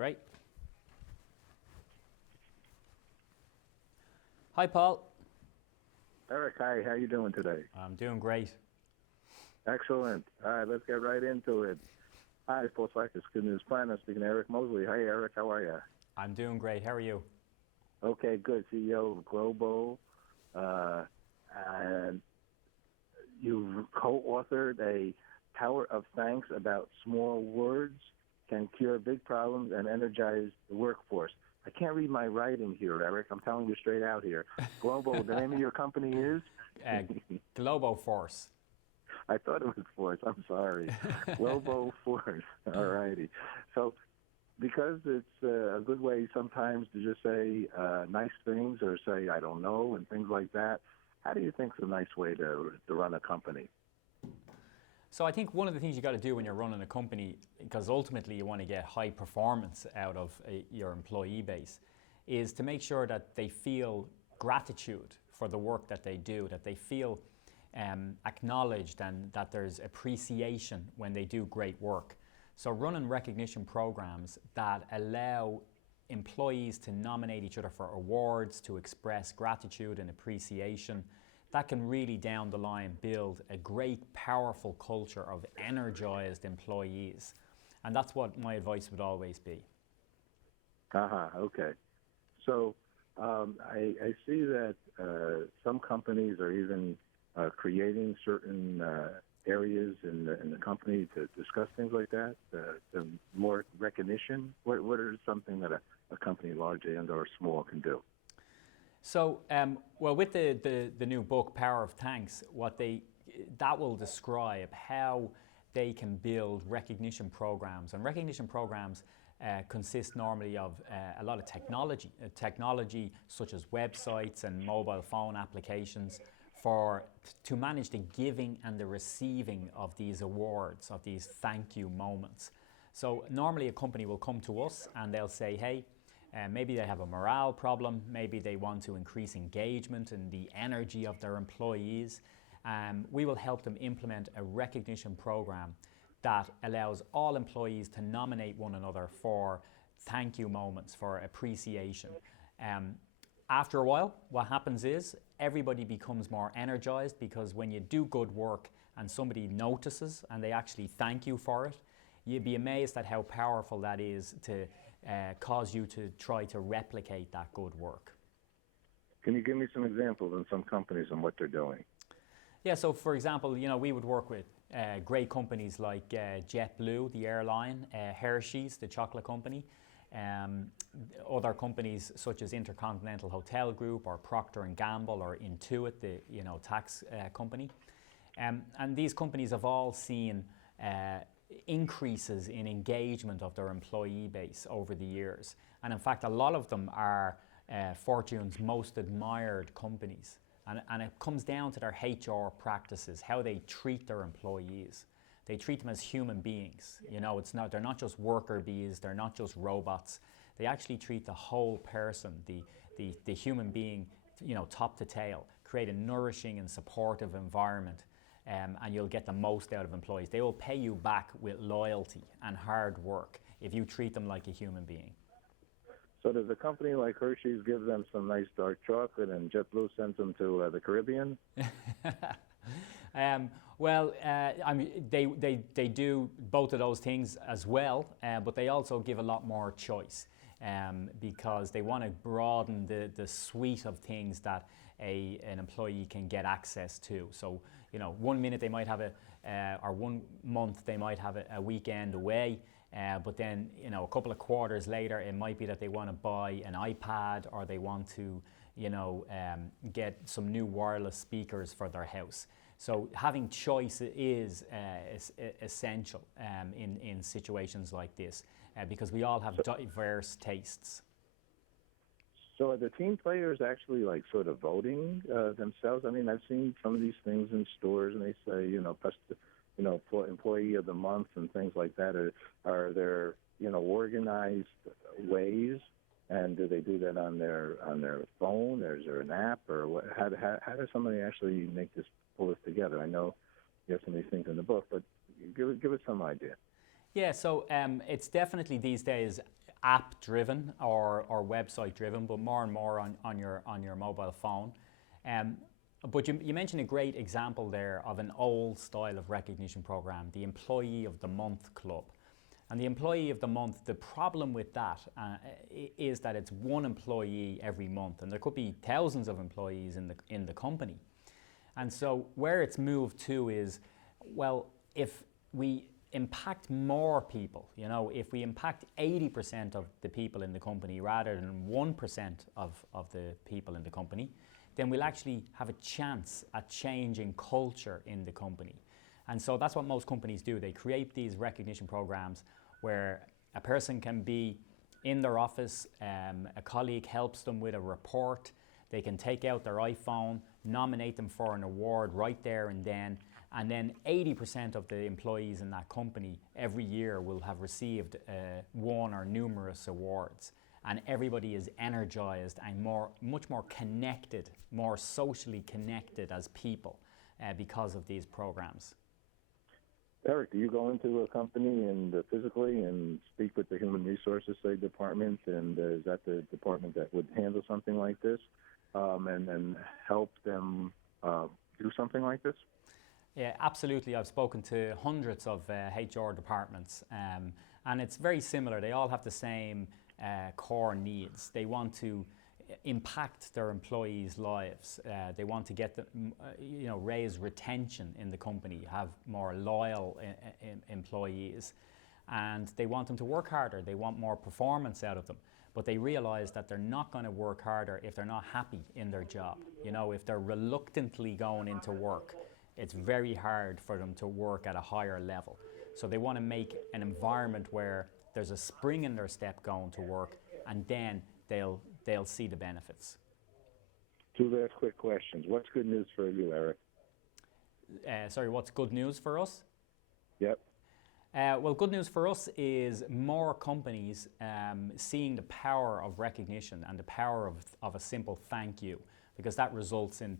Great. Hi, Paul. Eric, hi. How you doing today? I'm doing great. Excellent. All right, let's get right into it. Hi, Paul Cycus, Good News Planet. Speaking to Eric Mosley. Hi, Eric. How are you? I'm doing great. How are you? Okay, good. CEO of Globo. And you've co-authored a Power of Thanks about small words can cure big problems and energize the workforce. I can't read my writing here, Eric. I'm telling you straight out here. Globo, the name of your company is? Globo Force. I thought it was Force. I'm sorry. Globo Force. All righty. So because it's a good way sometimes to just say nice things or say, I don't know, and things like that, how do you think is a nice way to run a company? So I think one of the things you got to do when you're running a company, because ultimately you want to get high performance out of your employee base, is to make sure that they feel gratitude for the work that they do, that they feel acknowledged and that there's appreciation when they do great work. So running recognition programs that allow employees to nominate each other for awards, to express gratitude and appreciation, that can really down the line build a great, powerful culture of energized employees. And that's what my advice would always be. Okay. So I see that some companies are even creating certain areas in the company to discuss things like that, more recognition. What are something that a company large and or small can do? So, well, with the new book, Power of Thanks, that will describe how they can build recognition programs. And recognition programs consist normally of a lot of technology such as websites and mobile phone applications to manage the giving and the receiving of these awards, of these thank you moments. So normally a company will come to us and they'll say, hey, maybe they have a morale problem, maybe they want to increase engagement and the energy of their employees. We will help them implement a recognition program that allows all employees to nominate one another for thank you moments, for appreciation. After a while, what happens is everybody becomes more energized, because when you do good work and somebody notices and they actually thank you for it, you'd be amazed at how powerful that is to cause you to try to replicate that good work. Can you give me some examples in some companies and what they're doing? Yeah, so for example, we would work with great companies like JetBlue, the airline, Hershey's, the chocolate company, other companies such as Intercontinental Hotel Group or Procter & Gamble or Intuit, the tax company. And these companies have all seen increases in engagement of their employee base over the years. And in fact, a lot of them are Fortune's most admired companies. And it comes down to their HR practices, how they treat their employees. They treat them as human beings. They're not just worker bees, they're not just robots. They actually treat the whole person, the human being, top to tail, create a nourishing and supportive environment. And you'll get the most out of employees. They will pay you back with loyalty and hard work if you treat them like a human being. So does a company like Hershey's give them some nice dark chocolate and JetBlue sends them to the Caribbean? They do both of those things as well, but they also give a lot more choice because they want to broaden the suite of things that an employee can get access to. So, 1 minute they might have or 1 month they might have a weekend away, but then, a couple of quarters later, it might be that they want to buy an iPad or they want to, get some new wireless speakers for their house. So having choice is essential in situations like this because we all have diverse tastes. So are the team players actually like sort of voting themselves? I mean, I've seen some of these things in stores, and they say, employee of the month and things like that. Are there, organized ways? And do they do that on their phone? Or is there an app, or what? How does somebody actually pull this together? I know you have some of these things in the book, but give us some idea. Yeah, so it's definitely these days app driven or website driven, but more and more on your mobile phone. But you mentioned a great example there of an old style of recognition program, the Employee of the Month Club. And the Employee of the Month, the problem with that is that it's one employee every month, and there could be thousands of employees in the company. And so where it's moved to is, well, if we impact more people, you know, if we impact 80% of the people in the company rather than 1% of the people in the company, then we'll actually have a chance at changing culture in the company. And so that's what most companies do. They create these recognition programs where a person can be in their office, a colleague helps them with a report, they can take out their iPhone, nominate them for an award right there and then 80% of the employees in that company every year will have received one or numerous awards. And everybody is energized and much more connected, more socially connected as people because of these programs. Eric, do you go into a company and physically and speak with the human resources, say, department, and is that the department that would handle something like this, and help them do something like this? Yeah, absolutely. I've spoken to hundreds of HR departments, and it's very similar. They all have the same core needs. They want to impact their employees' lives. They want to get them, raise retention in the company, have more loyal employees, and they want them to work harder. They want more performance out of them. But they realize that they're not going to work harder if they're not happy in their job. You know, if they're reluctantly going into work, it's very hard for them to work at a higher level. So they want to make an environment where there's a spring in their step going to work, and then they'll see the benefits. Two last quick questions. What's good news for you, Eric? Sorry, what's good news for us? Yep. Well, good news for us is more companies seeing the power of recognition and the power of a simple thank you, because that results in,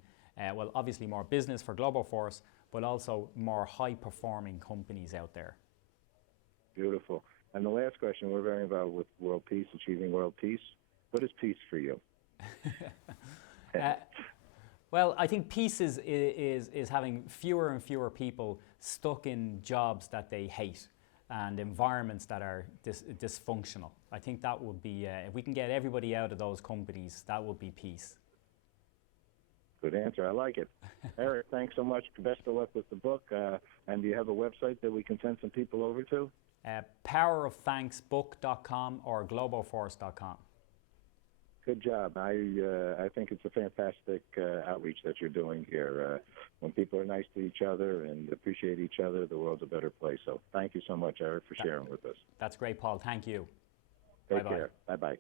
obviously more business for Globoforce, but also more high-performing companies out there. Beautiful. And the last question, we're very involved with world peace, achieving world peace. What is peace for you? Well, I think peace is having fewer and fewer people stuck in jobs that they hate and environments that are dysfunctional. I think that would be, if we can get everybody out of those companies, that would be peace. Good answer. I like it. Eric, thanks so much. Best of luck with the book. And do you have a website that we can send some people over to? powerofthanksbook.com or globoforce.com. Good job. I think it's a fantastic outreach that you're doing here. When people are nice to each other and appreciate each other, the world's a better place. So thank you so much, Eric, for sharing with us. That's great, Paul. Thank you. Take care. Bye-bye.